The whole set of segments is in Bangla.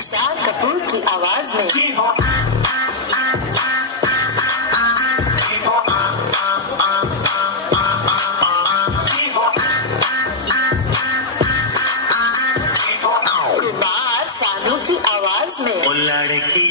तुषार कपूर की आवाज में कुमार सानू की आवाज में ओ लड़की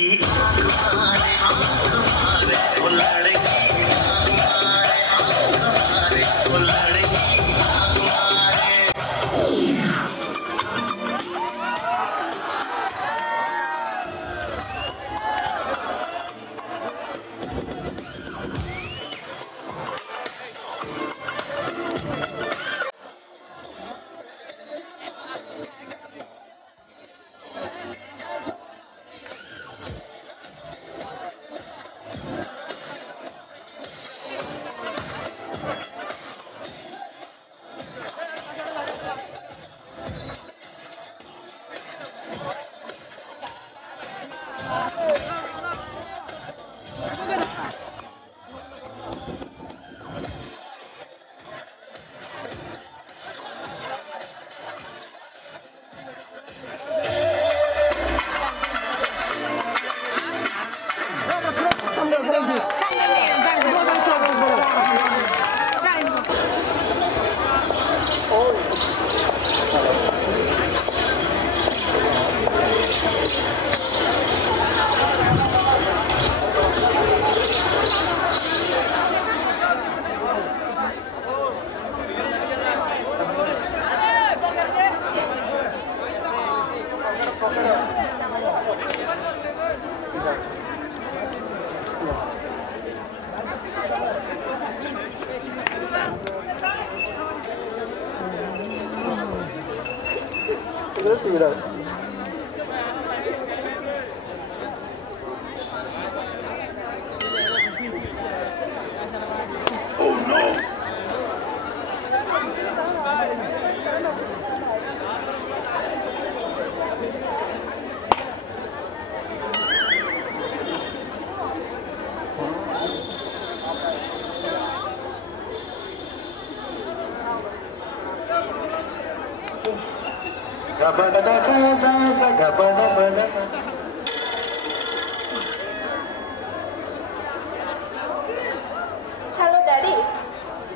Hello, Daddy.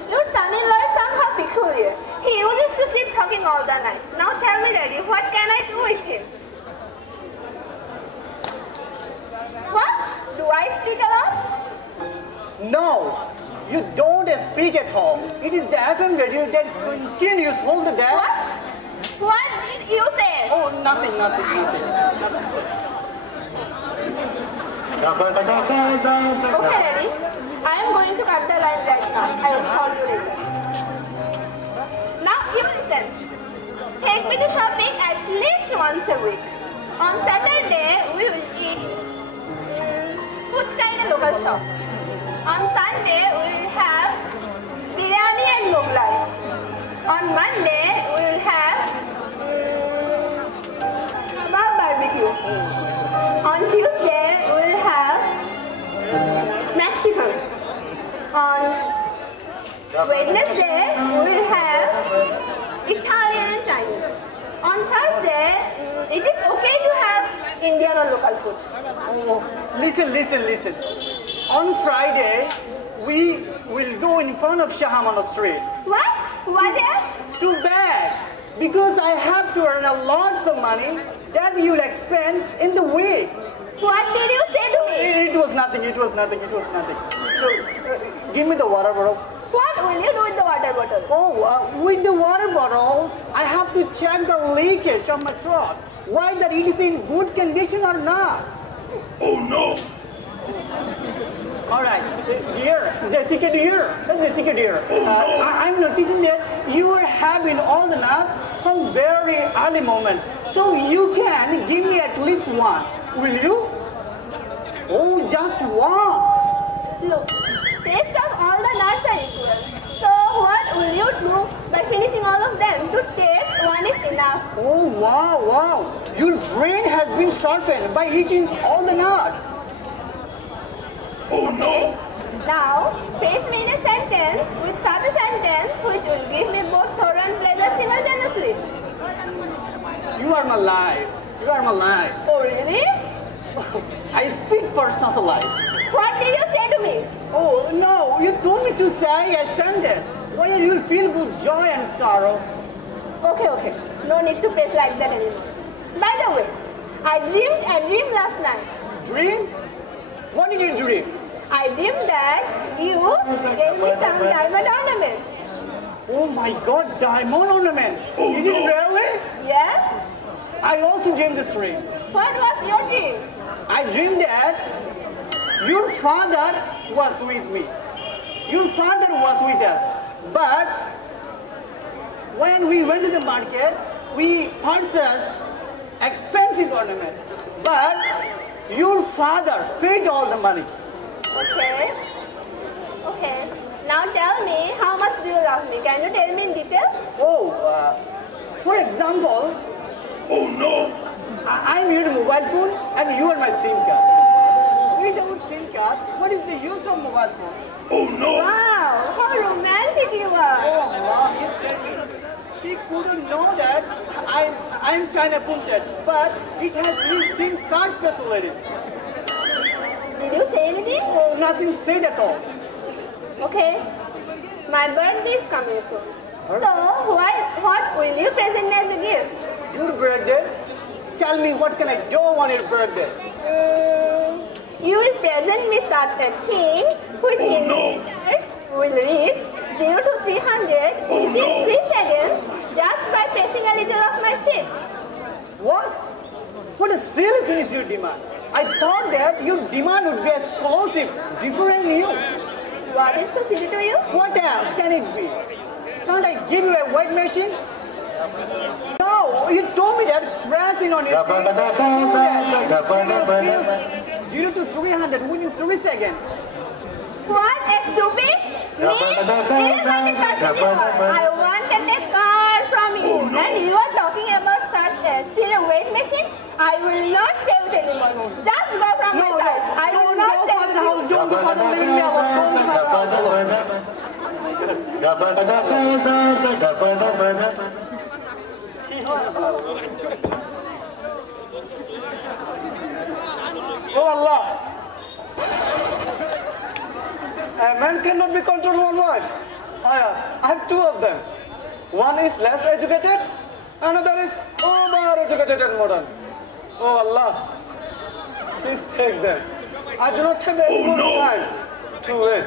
Your son-in-law is somehow peculiar. He uses to sleep talking all the night. Now tell me, Daddy, what can I do with him? What? Do I speak aloud? No, you don't speak at all. It is the FM radio that continues all the day. What did you say? Oh, nothing. Okay, Daddy. I am going to cut the line right now. I will call you later. Now, you listen. Take me to shopping at least once a week. On Saturday, we will eat food style in a local shop. On Sunday, we will have biryani and moglai. On Monday, we will have kebab barbecue. On Tuesday, we will have Mexican. On Wednesday, we will have Italian and Chinese. On Thursday, it is okay to have Indian or local food. Oh, listen. On Friday, we will go in front of Shahamana Street. What? Why there? Too bad. Because I have to earn a lots of money that you'll expend in the week. What did you say to me? It was nothing. So, give me the water bottle. What will you do with the water bottle? Oh, with the water bottles, I have to check the leakage of my truck. Why that it is in good condition or not. Oh no! All right, dear, Jessica dear. I'm noticing that you are having all the nuts from very early moments. So you can give me at least one. Will you? Oh, just one. Look, taste of all the nuts are equal. So what will you do by finishing all of them? To taste, one is enough. Oh, wow. Your brain has been sharpened by eating all the nuts. Oh no! Now, face me in a sentence with such a sentence which will give me both sorrow and pleasure simultaneously. You are my life. Oh, really? I speak personal life. What did you say to me? Oh, no, you told me to say a sentence where you will feel both joy and sorrow. Okay. No need to press like that anymore. By the way, I dreamed a dream last night. Dream? What did you dream? I dreamed that you gave me some diamond ornaments. Oh my God, diamond ornament. Oh, Is it no. really? Yes? I also dreamed this dream. What was your dream? I dreamed that your father was with me. Your father was with us. But when we went to the market, we purchased expensive ornament. But your father paid all the money. Okay. Now tell me, how much do you love me? Can you tell me in detail? For example, Oh no! I'm your mobile phone and you are my SIM card. Without SIM card, what is the use of mobile phone? Oh no! Wow, how romantic you are. Oh, wow, you said me. She couldn't know that I'm China Pumset, but it has 3 SIM card facility. Did you say anything? Oh, nothing said at all. Okay. My birthday is coming soon. So, what will you present me as a gift? Your birthday? Tell me what can I do on your birthday? You will present me such a thing which indicators will reach 0 to 300 within 3 seconds just by pressing a little of my feet. What? What a silly thing is your demand? I thought that your demand would be exclusive, different new. What is so silly to you? What else can it be? Can't I give you a weight machine? No, you told me that pressing on your feet so that 0 to 300 within 3 seconds. What a stupid! Me? It is not a person you are. I wanted a car from you. And you are talking about such a silly weight machine? I will not stay with anymore. Just go from my side. I will not stay with you. Don't go father, leave me alone. Don't go father alone. Oh Allah! A man cannot be controlled one word. I have 2 of them. One is less educated, another is over educated and modern. Oh Allah, please take them. I do not have any more time to wait.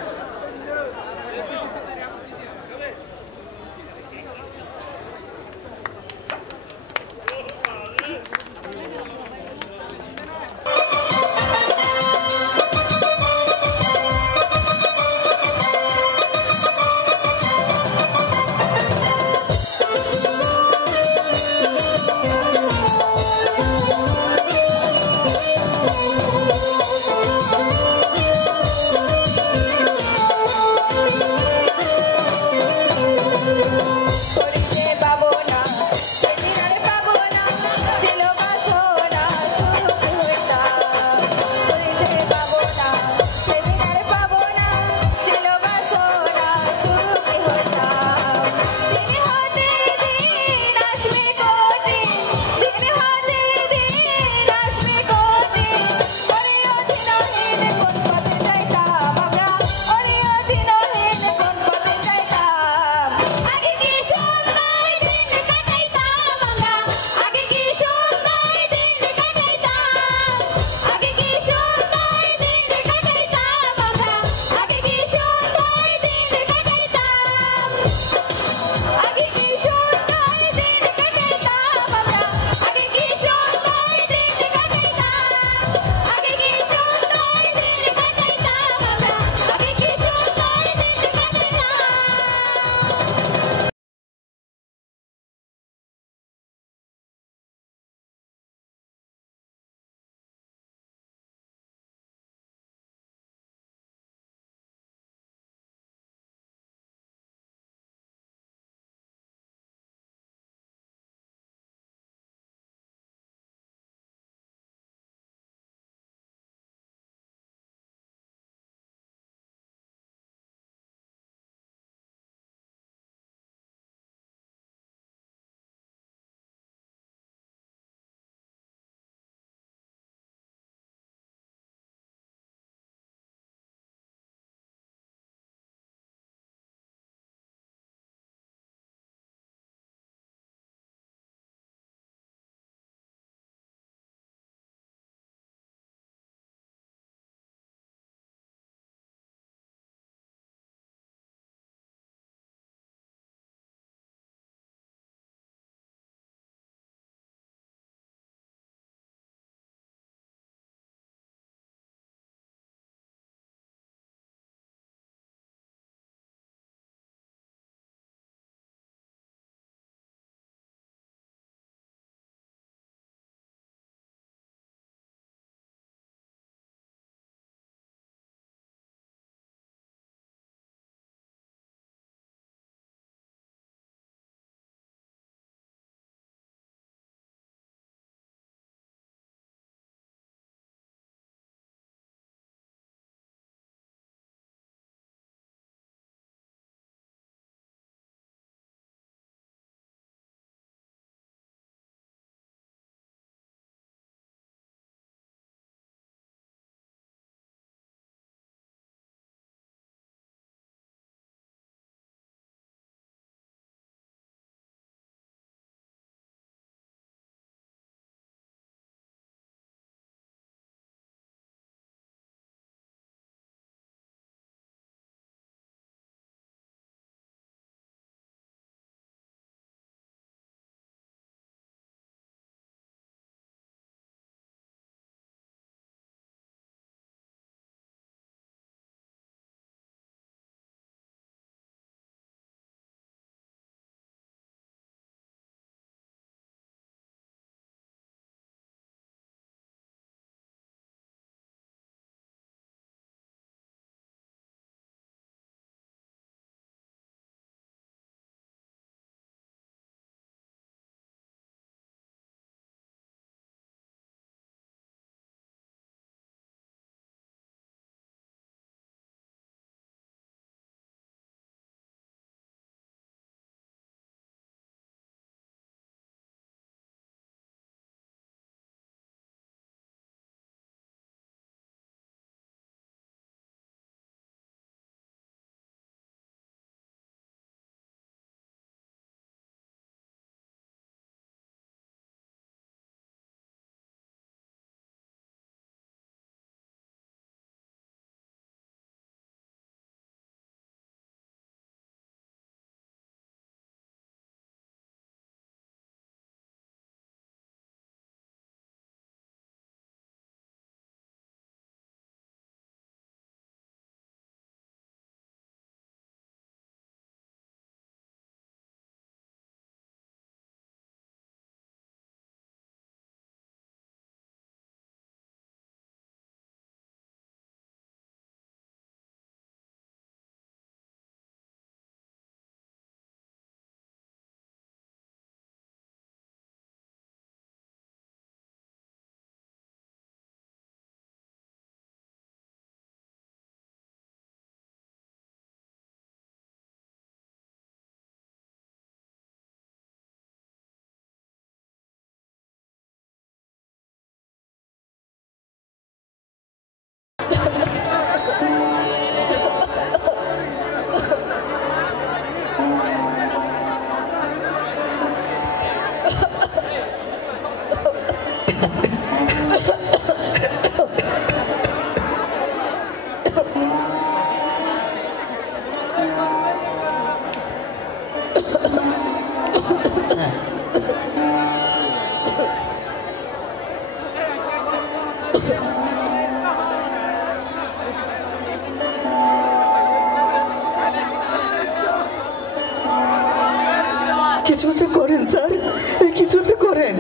করেন?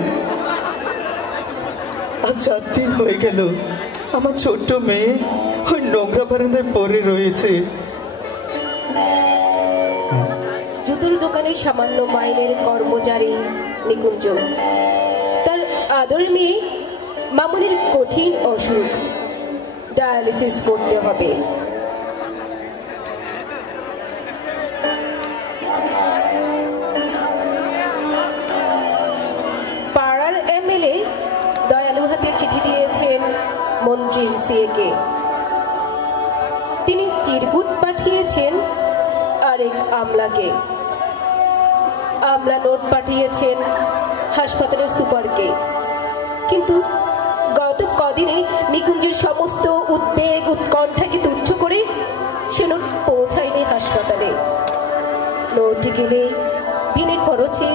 আজ 4 দিন হয়ে গেল আমার ছোট্ট মেয়ে ওই নোংরা বারান্দায় পড়ে রয়েছে। জুতোর দোকানে সামান্য মাইনের কর্মচারী নিকুঞ্জ। তার আদরের মেয়ে মামুনির কঠিন অসুখ, ডায়ালিসিস করতে হবে। পাড়ার এমএলএ দয়ালু হাতে চিঠি দিয়েছেন মন্ত্রীর সিএকে। তিনি চিরকুট পাঠিয়েছেন আরেক আমলাকে। আমলা নোট পাঠিয়েছেন হাসপাতালের সুপারকে। কিন্তু গত কদিনে নিকুঞ্জের সমস্ত উদ্বেগ উৎকণ্ঠাকে তুচ্ছ করে সে নোট পৌঁছায়নি হাসপাতালে। নোট গেলে বিনে খরচে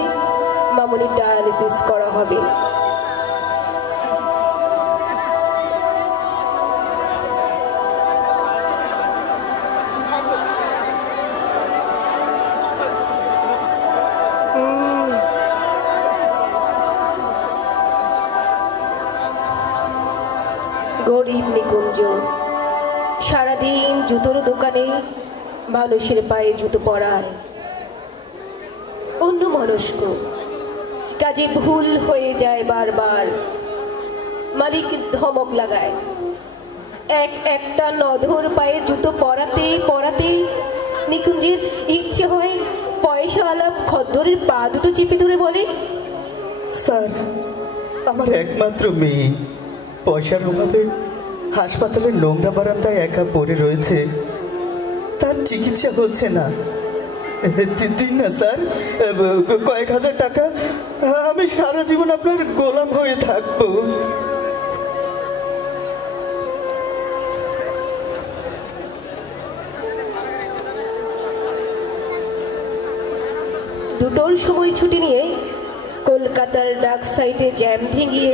মামুনির ডায়ালিসিস করা হবে। গরিব নিকুঞ্জ সারাদিন জুতোর দোকানে মানুষের পায়ে জুতো পরায়। অন্য মনস্ক কাজে ভুল হয়ে যায় বারবার। মালিক ধমক লাগায়। একটা নধর পায়ে জুতো পরাতে পরাতে নিকুঞ্জের ইচ্ছে হয় পয়সাওয়ালা খদ্দরের পা দুটো চেপে ধরে বলে, স্যার, আমার একমাত্র মেয়ে পয়সার অভাবে হাসপাতালের নোংরা বারান্দায় একা পড়ে রয়েছে, তার চিকিৎসা হচ্ছে না। দিন না স্যার, কয়েক হাজার টাকা, আমি সারা জীবন আপনার গোলাম হয়ে থাকবো। দুটোর সময় ছুটি নিয়ে কলকাতার ডাক সাইডে জ্যাম ঠেঙিয়ে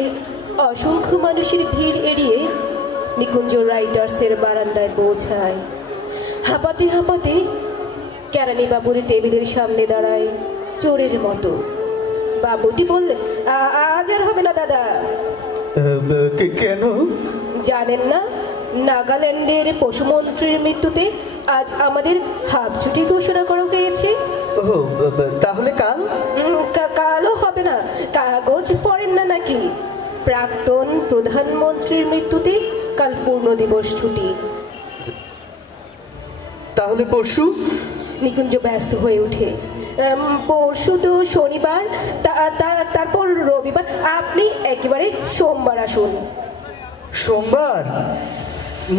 অসংখ্য মানুষের ভিড় এড়িয়ে নিকুঞ্জ রাইটার্সের বারান্দায় পৌঁছায়। হাঁপাতে হাঁপাতে কেরানি বাবুর টেবিলের সামনে দাঁড়ায় চোরের মতো। বাবুটি বললেন, আজ আর হবে না দাদা। কেন জানেন না, নাগাল্যান্ডের পশুমন্ত্রীর মৃত্যুতে আজ আমাদের হাফ ছুটি ঘোষণা করা হয়েছে। ও, তাহলে কাল? কালও হবে না, কাগজ পড়েন না নাকি? প্রাক্তন প্রধানমন্ত্রীর মৃত্যুতে কাল পূর্ণ দিবস ছুটি। তাহলে পরশু? নিকুঞ্জ ব্যস্ত হয়ে ওঠে। পরশু তো শনিবার, তারপর রবিবার। আপনি একেবারে সোমবার আসুন। সোমবার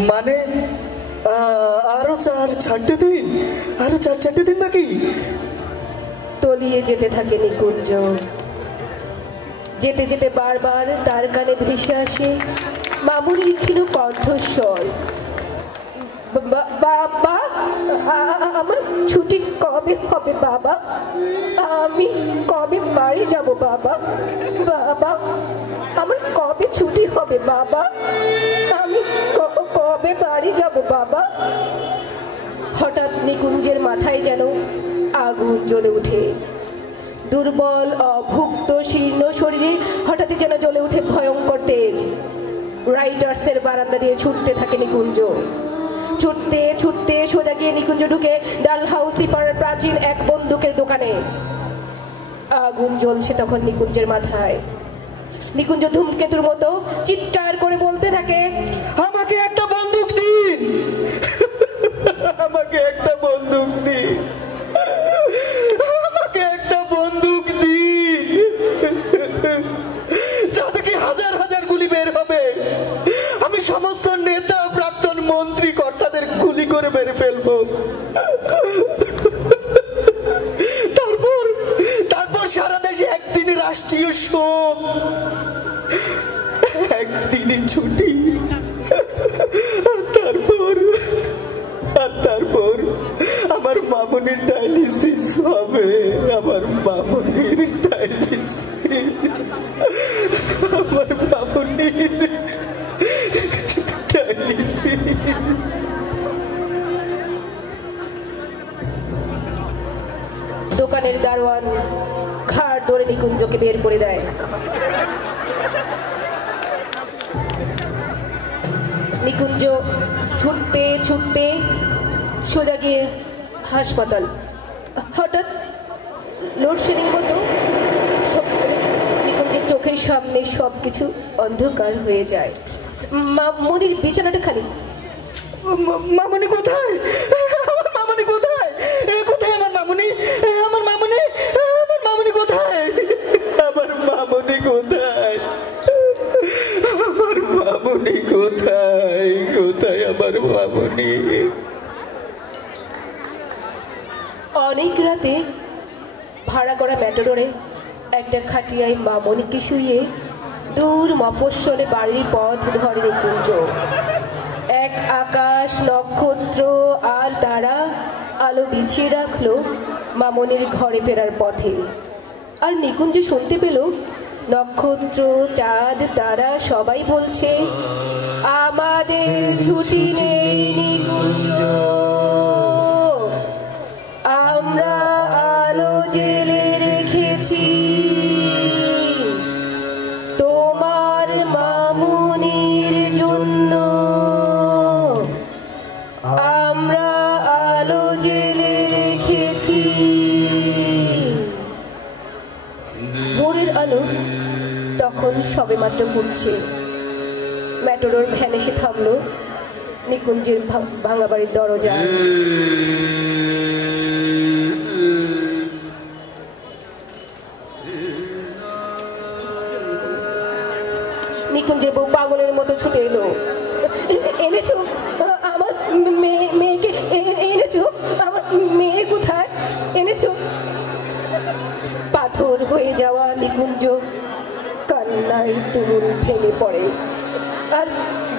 মানে আরো 4-4টে দিন? আরো 4-4টে দিন নাকি? তলিয়ে যেতে থাকে নিকুঞ্জ। যেতে যেতে বারবার তার কানে ভেসে আসে মামুনির ক্ষীণ কণ্ঠস্বর, বাবা, আমার ছুটি কবে হবে বাবা? আমি কবে বাড়ি যাব বাবা? বাবা, আমার কবে ছুটি হবে বাবা? আমি কবে বাড়ি যাব বাবা? হঠাৎ নিকুঞ্জের মাথায় যেন আগুন জ্বলে ওঠে। দুর্বল অভুক্ত শীর্ণ শরীরে হঠাৎই যেন জ্বলে ওঠে ভয়ঙ্কর তেজ। রাইটার্সের বারান্দা দিয়ে ছুটতে থাকে নিকুঞ্জ। ছুটতে ছুটতে সোজা গিয়ে নিকুঞ্জ ঢুকে ডালহাউসি পাড়ার প্রাচীন এক বন্দুকের দোকানে। আগুন জ্বলছে তখন নিকুঞ্জের মাথায়। নিকুঞ্জ ধূমকেতুর মতো চিৎকার করে বলতে থাকে, আমাকে একটা বন্দুক দিন, আমাকে একটা বন্দুক দিন, আমাকে একটা বন্দুক দিন, যা থেকে হাজার হাজার গুলি বের হবে। আমি সমস্ত নেতা, প্রাক্তন মন্ত্রী, কর্তাদের গুলি করে মেরে ফেলবো। তারপর সারা দেশে একদিনে রাষ্ট্রীয় শোক, একদিনে ছুটি। তারপর আমার মামুনির ডায়ালিসিস হবে। আমার মামুনির ডায়ালিসিস, আমার মামুনির ডায়ালিসিস। দোকানের দারোয়ান ঘাড় ধরে নিকুঞ্জকে বের করে দেয়। নিকুঞ্জ ছুটতে ছুটতে সোজা গিয়ে হাসপাতাল। হঠাৎ লোডশেডিং মতো নিকুঞ্জের চোখের সামনে সব কিছু অন্ধকার হয়ে যায়। মামনির বিছানাটা খালি। মামনি কোথায়? আমার মামনি কোথায়? কোথায় আমার মামনি? আমার মামনি, আমার মামনি কোথায়? আমার মামনি কোথায়? আমার মামনি কোথায়? কোথায় আমার মামনি? অনেক রাতে ভাড়া করা ম্যাটাডোরে একটা খাটিয়ায় মামনিকে শুয়ে দূর মফস্বলে বাড়ির পথ ধরে নিকুঞ্জ। এক আকাশ, নক্ষত্র আর তারা আলো বিছিয়ে রাখলো মামনির ঘরে ফেরার পথে। আর নিকুঞ্জ শুনতে পেল নক্ষত্র, চাঁদ, তারা সবাই বলছে, আমাদের ছুটি নেই নিকুঞ্জ, আমরা আলো জেলে রেখেছি, তোমার মামুনির জন্য আমরা আলো জেলে রেখেছি। ভোরের আলো তখন সবেমাত্র ফুটছে। ম্যাটাডোর ভ্যান এসে থামলো নিকুঞ্জের ভাঙা বাড়ির দরজা। নিকুঞ্জের বউ পাগলের মতো ছুটে এলো। এনেছো আমার মেয়েকে? এনেছো আমার মেয়ে? কোথায় এনেছো? পাথর হয়ে যাওয়া নিকুঞ্জ কান্নায় তুমুল ভেঙে পড়ে আর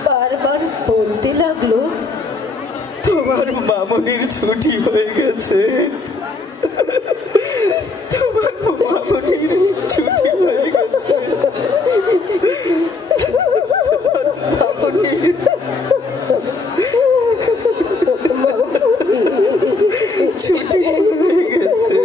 বারবার বলতে লাগলো, তোমার মামনির ছুটি হয়ে গেছে, তোমার মামনির ছুটি হয়ে গেছে, তোমার মামনির ছুটি হয়ে গেছে।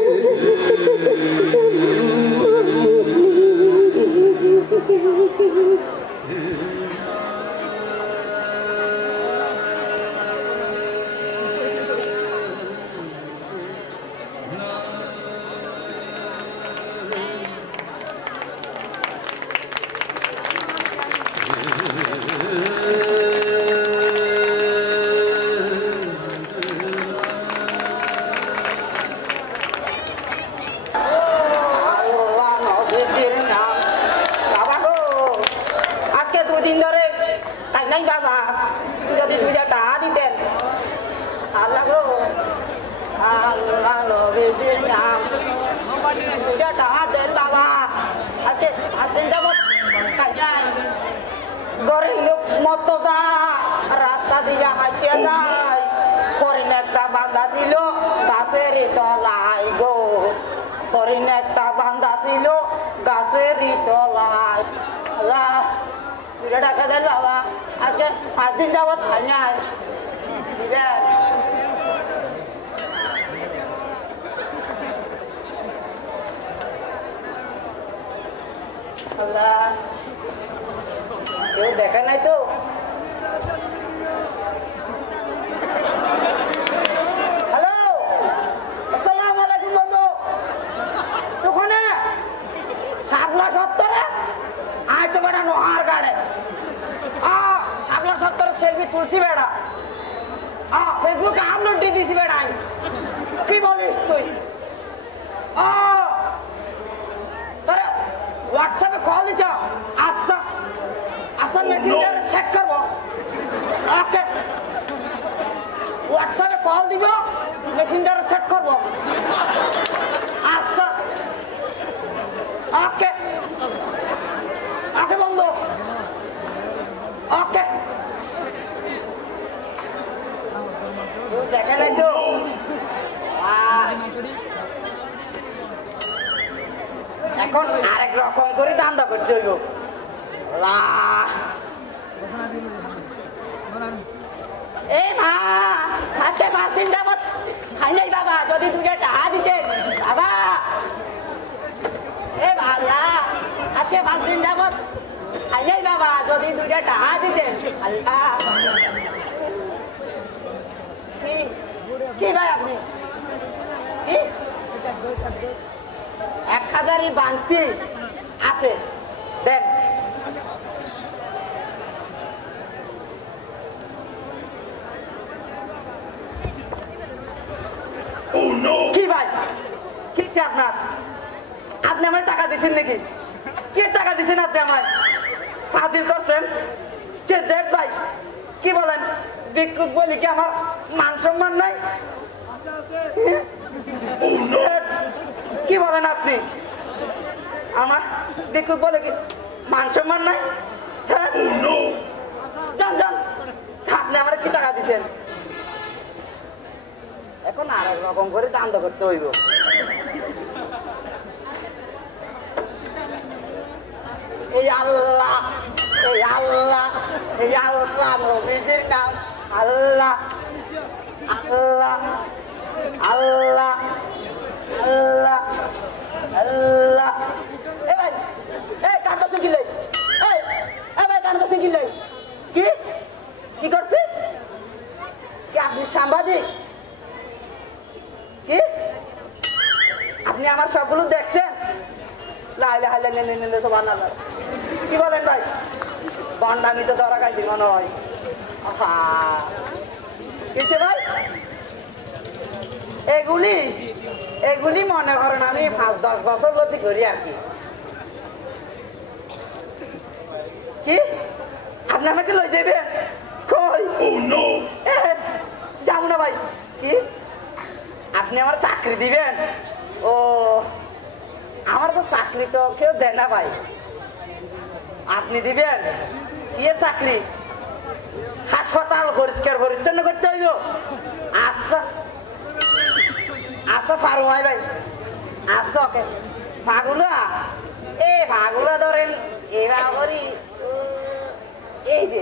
রাস্তা দিয়া হাঁটতে যায়, হরিণ একটা বাঁধা ছিল গাছের তলায় গো, হরিণ একটা বাঁধা ছিল গাছের তলায়। টাকা দেন বাবা, আজকে 5 দিন যাবত খাই নাই, দিবেন? কেউ দেখে নাই তো? হ্যালো, আসসালামু আলাইকুম বন্ধু। ওখানে শাপলা সত্তরে আয় তো বেটা নোহার গাড়ে শাপলা সত্তরে সেলফি তুলছি বেড়া, ফেসবুকে আপলোড দিয়ে দিছি বেড়া। কি বলিস তুই? হোয়াটসঅ্যাপে কল দিতে? আচ্ছা আচ্ছা, মেসেঞ্জারে সেট করবো। ওকে, হোয়াটসঅ্যাপে কল দিব, মেসেঞ্জারে সেট করবো। আচ্ছা ওকে ওকে বন্ধু, ওকে। দেখে নাই তো? এখন আরেক রকম করে দান্দা করতে হইব। এই মা, আজকে 5 দিন যাবত খাই নাই বাবা, যদি 2 টাকা দিতেন বাবা। এ বাবা, আজকে 5 দিন যাবত আরে বাবা যদি দুইটা টাকা দিতেন আল্লাহ কি ভাই আপনি কি 1000ই বাংতি আছে দেন কি ভাই কিসে আপনার আপনি আমার টাকা দিচ্ছেন নাকি কে টাকা দিচ্ছেন আপনি আমায় হাজির করছেন কে দেখ ভাই কি বলেন ভিক্ষুক বলি কি আমার মান সম্মান নাই কি বলেন আপনি আমার ভিক্ষুক বলে কি মান সম্মান নাই যান যান আপনি আমার কি টাকা দিচ্ছেন এখন আর রকম করে দাম করতে হইব এই আল্লাহ এই আল্লাহ এই আল্লাহ নবীজির নাম আল্লাহ আল্লাহ আল্লাহ আল্লাহ আল্লাহ এ ভাই এই কাটতেছেন কি লাই এই ভাই কাটতেছেন কি লাই কি কি করছে কি আপনি সাংবাদিক কি আপনি আমার সবগুলো দেখছেন কি বলেন ভাই বন্ডামি তো ধরা খাইছি মনে হয় কিসে ভাই এগুলি মনে করেন আমি 5-10 বছর ভর্তি করি আর কি আপনি আমাকে লই যাবেন কই যাবো না ভাই কি আপনি আমার চাকরি দিবেন ও আমার তো চাকরি তো কেউ দেয় না ভাই আপনি দিবেন কি চাকরি হাসপাতাল পরিষ্কার পরিচ্ছন্ন করতে হইব আচ্ছা আচ্ছা পারো ভাই ভাই আচ্ছা ওকে ভাগুলা ভাগুলা ধরেন এবার এই যে